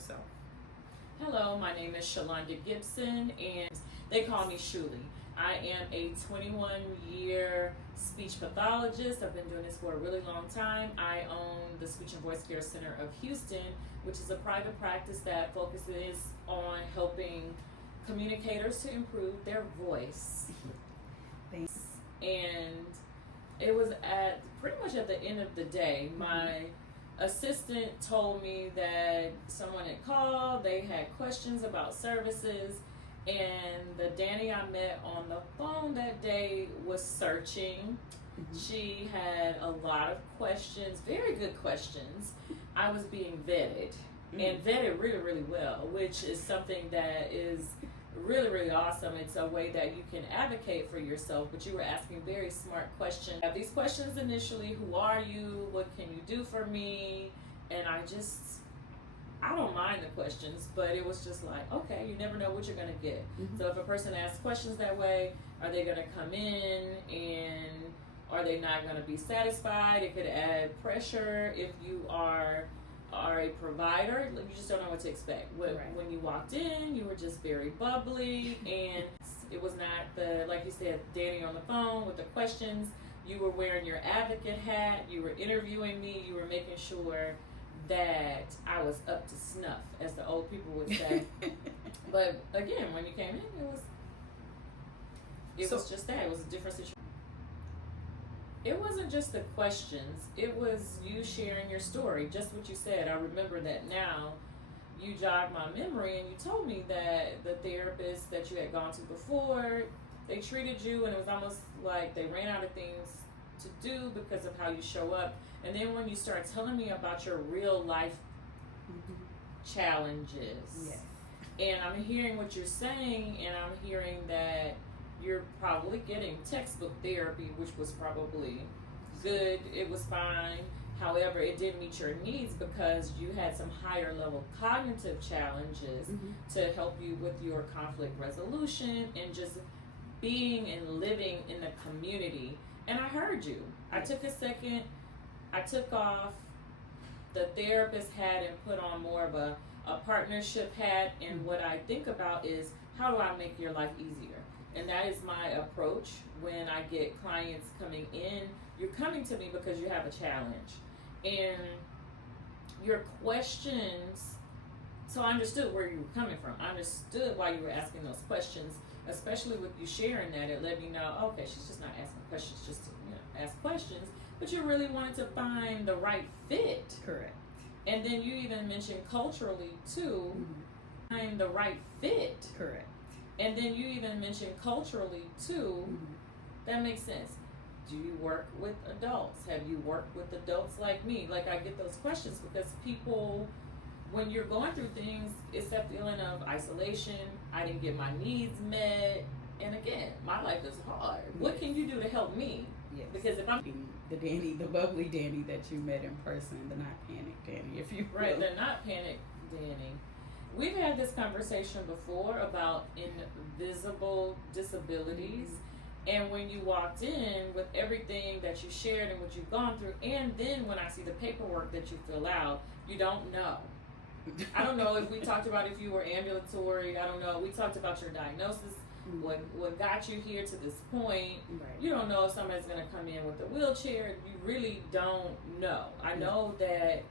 yourself. Hello, my name is Shalonda Gibson, and they call me Shuli. I am a 21-year speech pathologist. I've been doing this for a really long time. I own the Speech and Voice Care Center of Houston, which is a private practice that focuses on helping communicators to improve their voice. Thanks. And it was pretty much at the end of the day, my assistant told me that someone had called, they had questions about services, and the Danny I met on the phone that day was searching. She had a lot of questions, very good questions. I was being vetted, and vetted really, really well, which is something that is really, really awesome. It's a way that you can advocate for yourself, but you were asking very smart questions. I have these questions initially: who are you? What can you do for me? And I don't mind the questions, but it was just like, okay, you never know what you're gonna get. So if a person asks questions that way, are they gonna come in and are they not gonna be satisfied? It could add pressure if you are a provider. You just don't know what to expect. When you walked in, you were just very bubbly, and it was not like you said, Danny on the phone with the questions. You were wearing your advocate hat. You were interviewing me. You were making sure that I was up to snuff, as the old people would say. But again, when you came in, it was just that. It was a different situation. It wasn't just the questions. It was you sharing your story, just what you said. I remember that now. You jogged my memory, and you told me that the therapist that you had gone to before, they treated you, and it was almost like they ran out of things to do because of how you show up. And then when you start telling me about your real life challenges, and I'm hearing what you're saying, and I'm hearing that you're probably getting textbook therapy, which was probably good. It was fine. However, it didn't meet your needs because you had some higher level cognitive challenges to help you with your conflict resolution and just being and living in the community. And I heard you. I took a second. I took off the therapist hat and put on more of a partnership hat. And what I think about is, how do I make your life easier? And that is my approach when I get clients coming in. You're coming to me because you have a challenge. And your questions, so I understood where you were coming from. I understood why you were asking those questions, especially with you sharing that. It let me know, okay, she's just not asking questions just to ask questions, but you really wanted to find the right fit. Correct. And then you even mentioned culturally too, find the right fit. Correct. And then you even mentioned culturally too. That makes sense. Do you work with adults? Have you worked with adults like me? Like, I get those questions because people, when you're going through things, it's that feeling of isolation. I didn't get my needs met. And again, my life is hard. What can you do to help me? Because if I'm the bubbly Danny that you met in person, the not panic Danny, if you will. Right, they're not panic Danny. We've had this conversation before about invisible disabilities. And when you walked in with everything that you shared and what you've gone through, and then when I see the paperwork that you fill out, you don't know. I don't know if we talked about if you were ambulatory. I don't know. We talked about your diagnosis, what got you here to this point. You don't know if somebody's going to come in with a wheelchair. You really don't know. I know that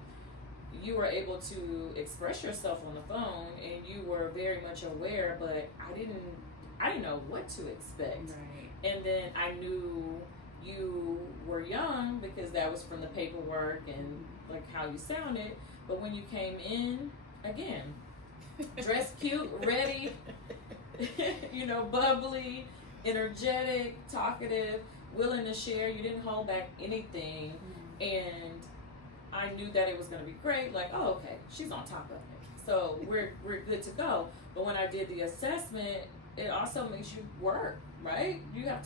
you were able to express yourself on the phone, and you were very much aware, but I didn't know what to expect. And then I knew you were young because that was from the paperwork and like how you sounded. But when you came in, again, dressed cute, ready, bubbly, energetic, talkative, willing to share. You didn't hold back anything. And I knew that it was going to be great. Like, oh, okay, she's on top of it. So we're good to go. But when I did the assessment, it also makes you work, right? You have to